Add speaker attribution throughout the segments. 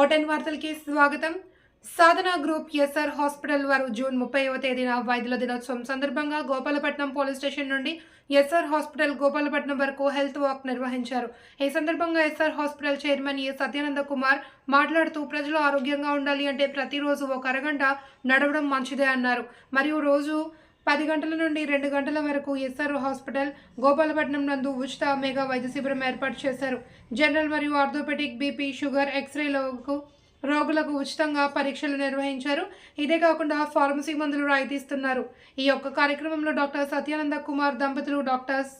Speaker 1: Hotel వార్తలకి స్వాగతం. Sadhana group SR hospital వారు జూన్ ముప్పైవ తేదీన వైద్యుల దినోత్సవం సందర్భంగా గోపాలపట్నం పోలీస్ స్టేషన్ నుండి ఎస్ఆర్ హాస్పిటల్ గోపాలపట్నం వరకు హెల్త్ వాక్ నిర్వహించారు. ఈ సందర్భంగా SR hospital chairman A Satyananda Kumar మాట్లాడుతూ ప్రజలు ఆరోగ్యంగా ఉండాలి అంటే ప్రతిరోజు ఒక అరగంట నడవడం మంచిదే అన్నారు. మరియు రోజు పది గంటల నుండి రెండు గంటల వరకు ఎస్ఆర్ హాస్పిటల్ గోపాలపట్నం నందు ఉచిత మెగా వైద్య శిబిరం ఏర్పాటు చేశారు. జనరల్ మరియు ఆర్థోపెటిక్ బీపీ షుగర్ ఎక్స్రేలకు రోగులకు ఉచితంగా పరీక్షలు నిర్వహించారు. ఇదే కాకుండా ఫార్మసీ మందులు రాయితీస్తున్నారు. ఈ యొక్క కార్యక్రమంలో డాక్టర్ సత్యానంద కుమార్ దంపతులు డాక్టర్స్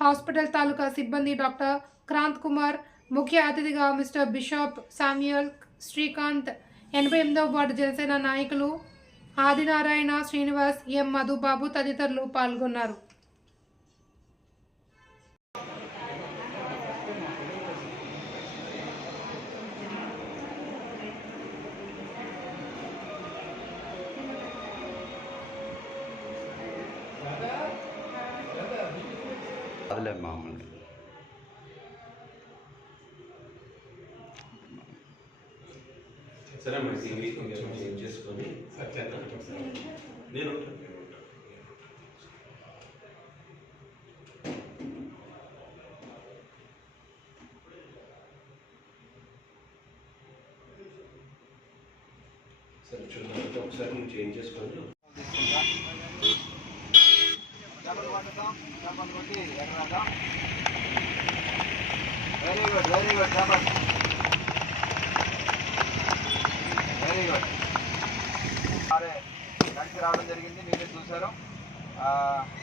Speaker 1: హాస్పిటల్ తాలూకా సిబ్బంది డాక్టర్ క్రాంత్ కుమార్ ముఖ్య అతిథిగా మిస్టర్ బిషప్ శామ్యుయల్ శ్రీకాంత్ ఎనభై ఎనిమిదవ వార్డు జనసేన నాయకులు ఆదినారాయణ శ్రీనివాస్ ఎం మధుబాబు తదితరులు పాల్గొన్నారు.
Speaker 2: అదిలే మామూలు.
Speaker 3: సరే మరి చేంజ్ చేసుకొని నేను ఉంటాను, నేను ఉంటాను. సరే చూద్దాం ఒకసారి నువ్వు చేంజ్ చేసుకొని
Speaker 4: డబల్ పట్టుతాం డబల్ కొట్టి ఎర్రగా very good very good double very good అరే కంచి రావడం జరిగింది. మీరే చూశారు.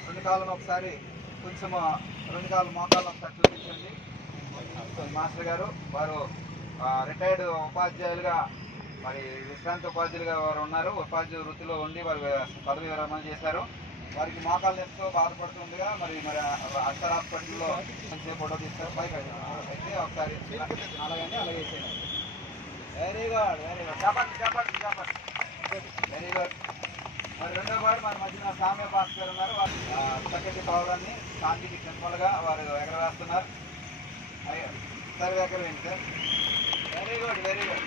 Speaker 4: రెండు కాలం ఒకసారి కొంచెం రెండు కాలం మోకాళ్ళను ఒకసారి చూపించండి. మాస్టర్ గారు వారు రిటైర్డ్ ఉపాధ్యాయులుగా మరి విశ్రాంతి ఉపాధ్యాయులుగా వారు ఉన్నారు. ఉపాధ్యాయ వృత్తిలో ఉండి వారు పదవి విరమణ చేశారు. వారికి మోకాలు ఎంతో బాధపడుతుండగా మరి మరి అక్షర హాస్పిటల్లో మంచి ఫోటో తీస్తారు. పైకి అయితే ఒకసారి అలాగండి అలాగే వేసేయండి వెరీ గుడ్ వెరీ గుడ్ చెప్పండి చెప్పండి చెప్పండి. మరి మన మధ్యన సామ్య భాస్కర్ గారు ఉన్నారు. వారు ప్రకృతి చక్కటి పౌరాన్ని శాంతికి సింపుల్గా వారు ఎగరవేస్తున్నారు. Sir ఎగరవేయండి sir. Very good very good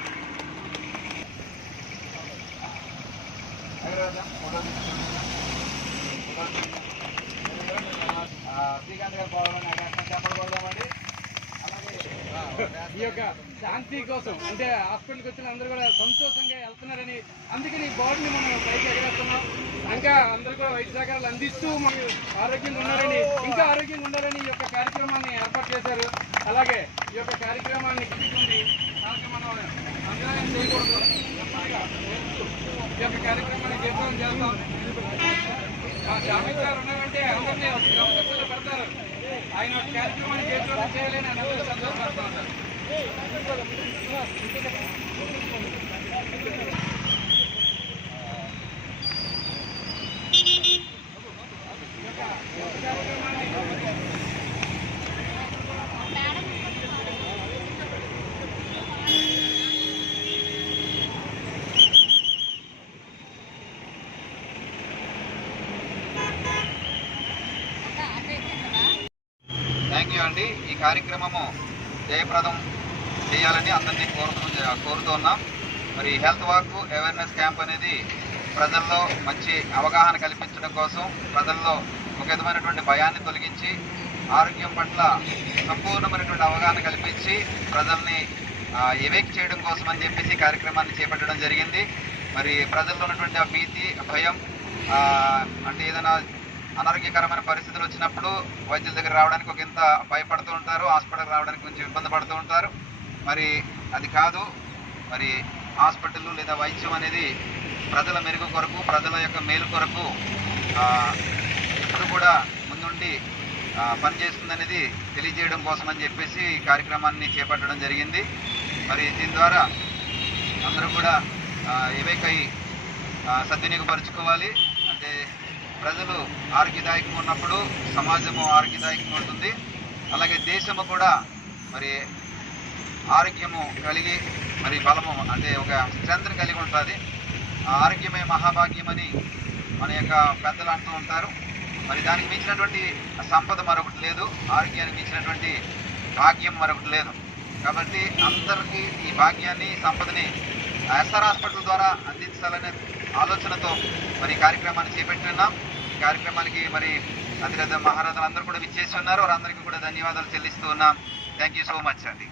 Speaker 4: ఎగరవేద్దాం. Photo Srikanth గారు చెప్పకూడదామండి
Speaker 5: ఈ యొక్క శాంతి కోసం అంటే హాస్పిటల్కి వచ్చిన అందరూ కూడా సంతోషంగా వెళ్తున్నారని అందుకని బాడీని మనం పైకి ఎగరేస్తున్నాం. ఇంకా అందరూ కూడా వైద్య సహకారాలు అందిస్తూ మనం ఆరోగ్యంగా ఉన్నారని ఇంకా ఆరోగ్యంగా ఉండాలని ఈ యొక్క కార్యక్రమాన్ని ఏర్పాటు చేశారు. అలాగే ఈ యొక్క కార్యక్రమాన్ని తీసుకుంది మనం అందరం చేయకూడదు. ఈ యొక్క కార్యక్రమాన్ని చేద్దాం చేస్తాం మా జామీన్ గారు ఉన్నారంటే అందరినీ ఒక పెడతారు. ఆయన కార్యక్రమాన్ని చేతుల్లో చేయాలని అందరూ సంతోషపడుతూ ఉంటారు
Speaker 4: కంటిన్యూ అండి. ఈ కార్యక్రమము జయప్రదం చేయాలని అందరినీ కోరుతూ కోరుతూ ఉన్నాం. మరి హెల్త్ వాక్ అవేర్నెస్ క్యాంప్ అనేది ప్రజల్లో మంచి అవగాహన కల్పించడం కోసం ప్రజల్లో ఒక విధమైనటువంటి భయాన్ని తొలగించి ఆరోగ్యం పట్ల సంపూర్ణమైనటువంటి అవగాహన కల్పించి ప్రజల్ని ఎవేక్ చేయడం కోసం అని చెప్పేసి కార్యక్రమాన్ని చేపట్టడం జరిగింది. మరి ప్రజల్లో ఉన్నటువంటి ఆ భీతి భయం అంటే ఏదైనా అనారోగ్యకరమైన పరిస్థితులు వచ్చినప్పుడు వైద్యుల దగ్గర రావడానికి ఒక ఇంత భయపడుతూ ఉంటారు హాస్పిటల్ రావడానికి కొంచెం ఇబ్బంది పడుతూ ఉంటారు. మరి అది కాదు మరి హాస్పిటల్ లేదా వైద్యం అనేది ప్రజల మెరుగు కొరకు ప్రజల యొక్క మేలు కొరకు ఎప్పుడు కూడా ముందుండి పనిచేస్తుందనేది తెలియజేయడం కోసం అని చెప్పేసి ఈ కార్యక్రమాన్ని చేపట్టడం జరిగింది. మరి దీని ద్వారా అందరూ కూడా ఇవేకై సద్వినియోగపరుచుకోవాలి. అంటే ప్రజలు ఆరోగ్యదాయకంగా ఉన్నప్పుడు సమాజము ఆరోగ్యదాయకంగా ఉంటుంది. అలాగే దేశము కూడా మరి ఆరోగ్యము కలిగి మరి బలము అంటే ఒక స్ట్రెంత్ని కలిగి ఉంటుంది. ఆ ఆరోగ్యమే మహాభాగ్యమని మన యొక్క పెద్దలు అంటూ ఉంటారు. మరి దానికి మించినటువంటి సంపద మరొకటి లేదు. ఆరోగ్యానికి మించినటువంటి భాగ్యం మరొకటి లేదు. కాబట్టి అందరికీ ఈ భాగ్యాన్ని సంపదని ఎస్ఆర్ హాస్పిటల్ ద్వారా అందించాలనే ఆలోచనతో మరి కార్యక్రమాన్ని చేపట్టున్నాం ఈ కార్యక్రమానికి మరి అతిరథ మహారాజులు అందరూ కూడా విచ్చేసి ఉన్నారు. వారందరికీ కూడా ధన్యవాదాలు చెల్లిస్తూ ఉన్నాం. థ్యాంక్ యూ సో మచ్ అండి